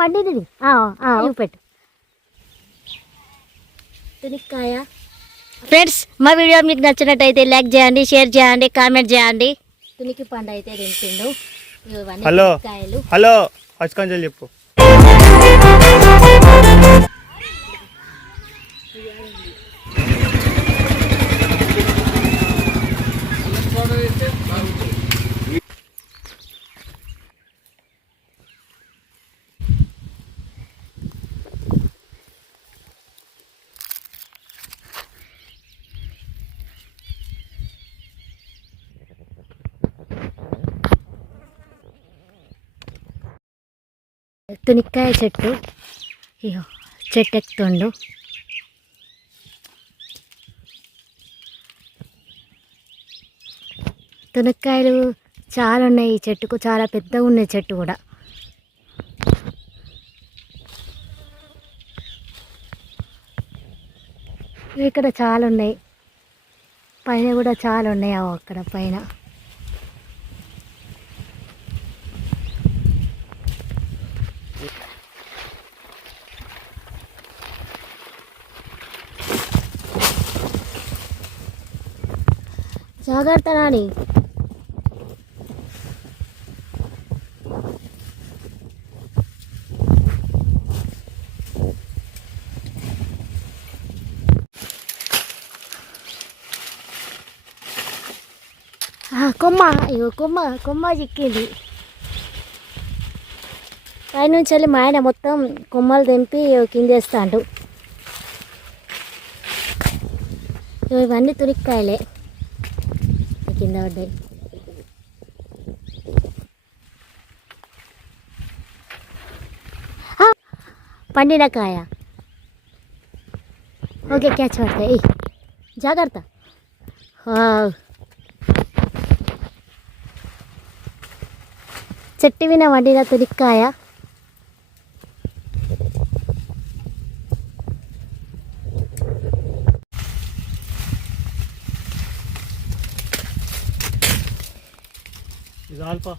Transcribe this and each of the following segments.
పండినది ఆ, ఇవి పెట్టు. తునిక్కాయ ఫ్రెండ్స్ మా వీడియో మీకు నచ్చినట్టయితే లైక్ చేయండి షేర్ చేయండి కామెంట్ చేయండి. తునికి పండు అయితే తింటుండు. హలో. హలో చెప్పు. తునిక్కాయ చెట్టు. ఇగో చెట్టు ఎక్కుతుండు తునక్కాయలు చాలా ఉన్నాయి. ఈ చెట్టుకు చాలా పెద్దగా ఉన్నాయి చెట్టు కూడా. ఇక్కడ చాలా ఉన్నాయి. పైన కూడా చాలా ఉన్నాయి. అవి అక్కడ పైన. జాగ్రత్త నాని. ఆ, కొమ్మ ఇగో కొమ్మ కొమ్మ చిక్కింది. పైనుంచి వెళ్ళి మా ఆయన మొత్తం కొమ్మలు తెంపి కిందేస్తాడు ఇవన్నీ తురిక్కాయలే. కింద పడ్డాయి ఆ, పండిన కాయ ఓకే క్యాచ్ పడతాయి జాగ్రత్త వావ్. చెట్టు విన వండిన తురిక్కాయ ఇది ఆల్ఫా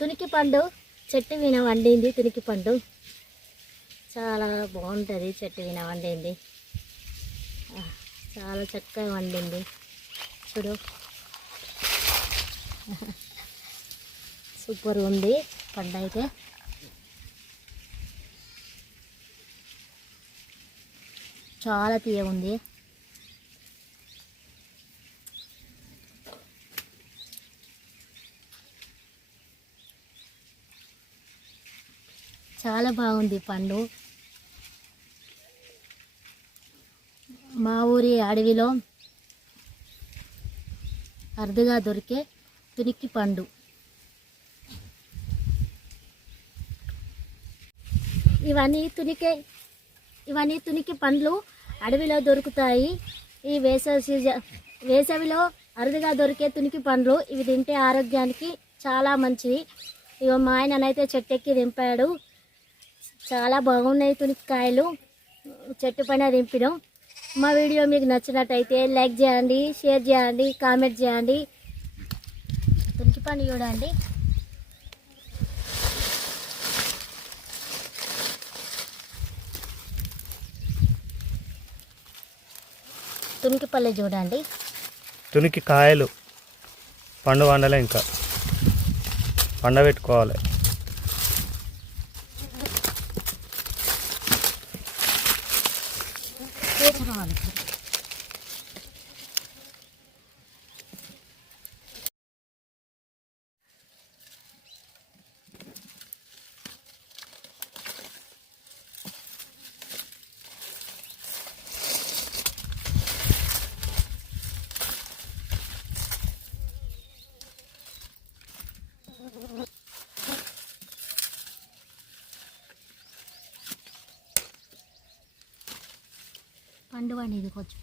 తునికి పండు చెట్టు విన వండింది తినికి పండు. చాలా బాగుంటుంది చెట్టు విన వండింది. చాలా చక్కగా వండింది. చూడు. సూపర్ ఉంది పండు అయితే. చాలా తీయ ఉంది. చాలా బాగుంది పండు. మా ఊరి అడవిలో అరుదుగా దొరికే తునికి పండు. ఇవన్నీ తునికే ఇవన్నీ తునికి పండ్లు అడవిలో దొరుకుతాయి. ఈ వేసవి సీజన్ వేసవిలో అరుదుగా దొరికే తునికి పండ్లు ఇవి తింటే ఆరోగ్యానికి చాలా మంచిది ఇగో మా ఆయననైతే చెట్టెక్కి దింపాడు చాలా బాగున్నాయి తునిక్కాయలు. చెట్టు పైన దింపినాం. మా వీడియో మీకు నచ్చినట్టయితే లైక్ చేయండి షేర్ చేయండి కామెంట్ చేయండి. తునికి పని చూడండి. తునికి పల్లె చూడండి. తునికి కాయలు పండు వండలే ఇంకా. పండబెట్టుకోవాలి పండు అనేది కొంచెం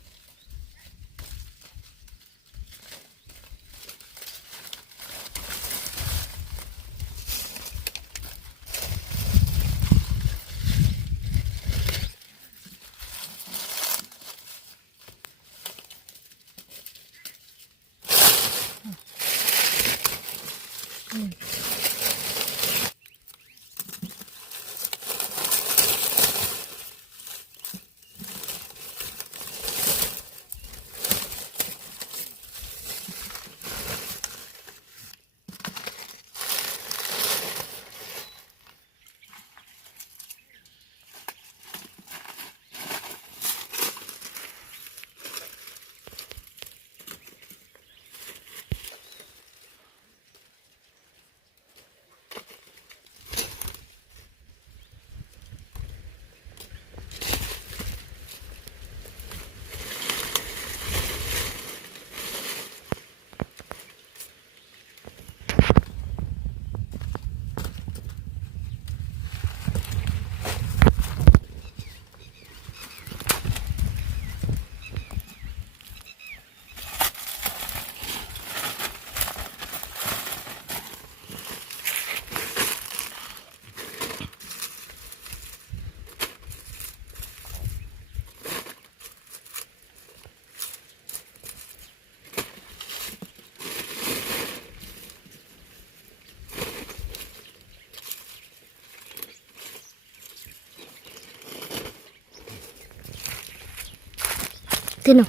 తిను.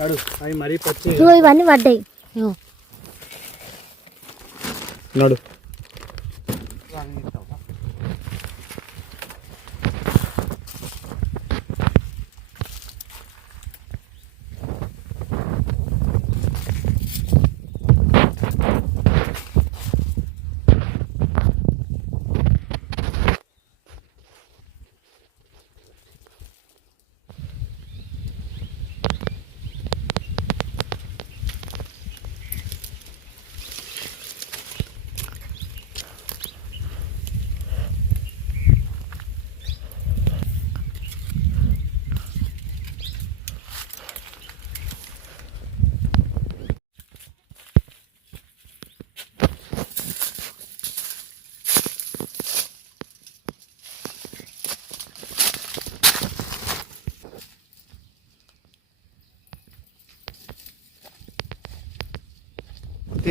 నడు అవి మరీ పచ్చి. ఇవన్నీ పడ్డాయి. నడు.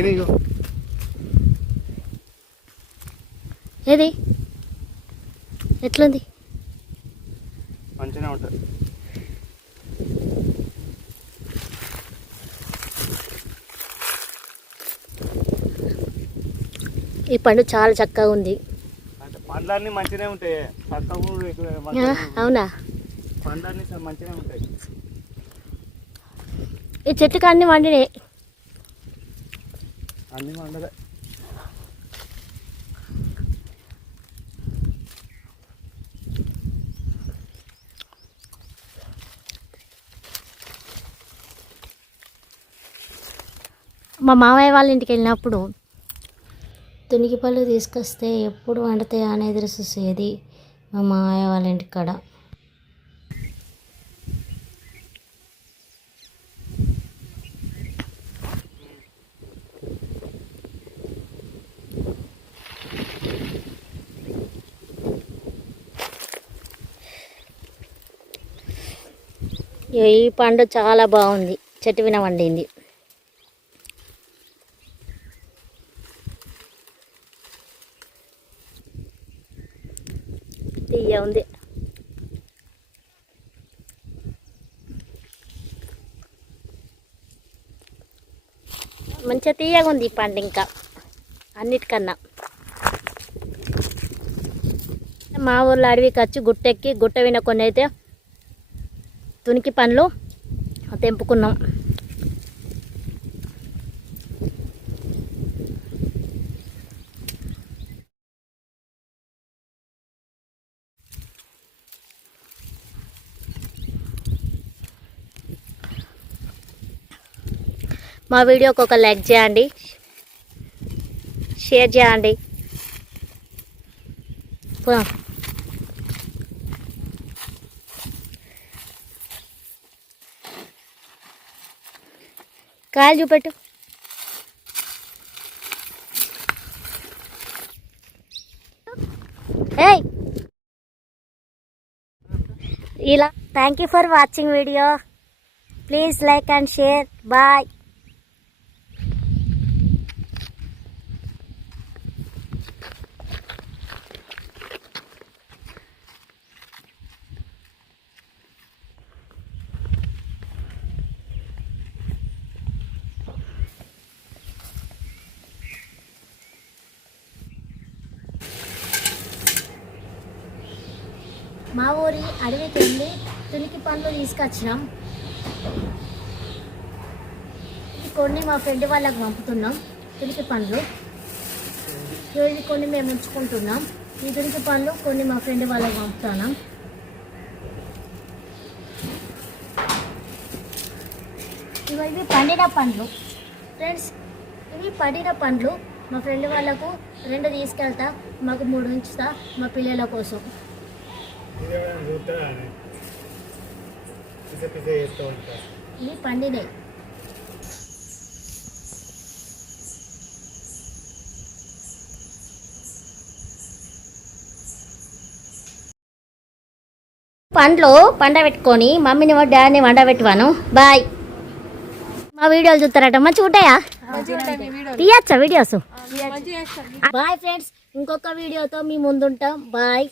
తిని ఇగో ఏది? ఎట్లుంది? మంచిగా ఉంటుంది. ఈ పండు చాలా చక్కగా ఉంది. పండ్లన్నీ మంచిగానే ఉంటాయి. మంచిగా అవునా? పండ్లన్నీ మంచిగానే ఉంటాయి. ఈ చెట్టుకు అన్ని వండినాయి అన్నీ మండలే మా మామయ్య వాళ్ళ ఇంటికి వెళ్ళినప్పుడు తునికి పళ్ళు తీసుకొస్తే ఎప్పుడు వండుతాయా అని ఎదురు చూసేది మా మామయ్య వాళ్ళ ఇంటికాడ ఈ పండు చాలా బాగుంది. చెట్టు విన వండింది తీయ ఉంది. మంచిగా తీయగా ఉంది ఈ పండు ఇంకా. అన్నిటికన్నా. మా ఊర్లో అడవికి వచ్చి గుట్టెక్కి గుట్ట విన అయితే తునికి పనులు తెంపుకున్నాం. మా వీడియోకి ఒక లైక్ చేయండి. షేర్ చేయండి. కాయలు చూపెట్టు. ఏయ్. ఇలా thank you for watching video please like and share bye మా ఊరి అడవికి వెళ్ళి తునికి పండ్లు తీసుకొచ్చినాం. కొన్ని మా ఫ్రెండ్ వాళ్ళకి పంపుతున్నాం తునికి పండ్లు. ఇది కొన్ని మేము ఎంచుకుంటున్నాం ఈ తునికి పండ్లు కొన్ని మా ఫ్రెండ్ వాళ్ళకి పంపుతున్నాం. ఇవి ఇవి పండిన పండ్లు. ఫ్రెండ్స్ ఇవి పండిన పండ్లు మా ఫ్రెండ్ వాళ్ళకు రెండు తీసుకెళ్తా మాకు మూడు ఉంచుతా మా పిల్లల కోసం. ఇవి పండినాయి పండ్లు పండబెట్టుకొని మమ్మీని డాడీని వండబెట్టువాను. బాయ్. మా వీడియోలు చూస్తారట. మంచిగా ఉంటాయా? తీయచ్చా వీడియోస్? బాయ్ ఫ్రెండ్స్ ఇంకొక వీడియోతో మీ ముందుంటాం. బాయ్.